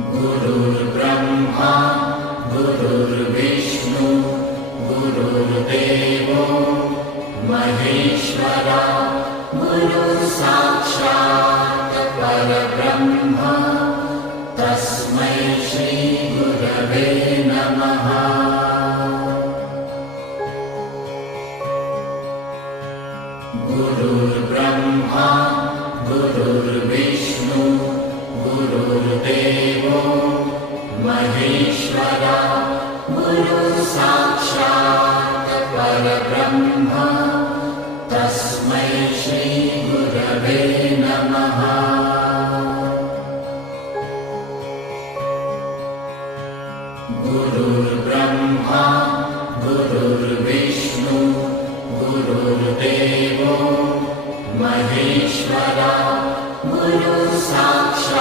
गुरुर्ब्रह्मा गुरुर्विष्णु गुरुर्देवो महेश्वरा गुरुसाक्षात् परब्रह्म तस्मै श्री गुरवे नमः। गुरुर्ब्रह्मा गुरुर्विष्णु गुरुर्देवो महेश्वरा गुरुसाक्षात् परब्रह्म तस्मै श्री गुरवे नमः। गुरुर्ब्रह्मा गुरुर्विष्णु गुरुर्देवो महेश्वरा गुरुसाक्षात्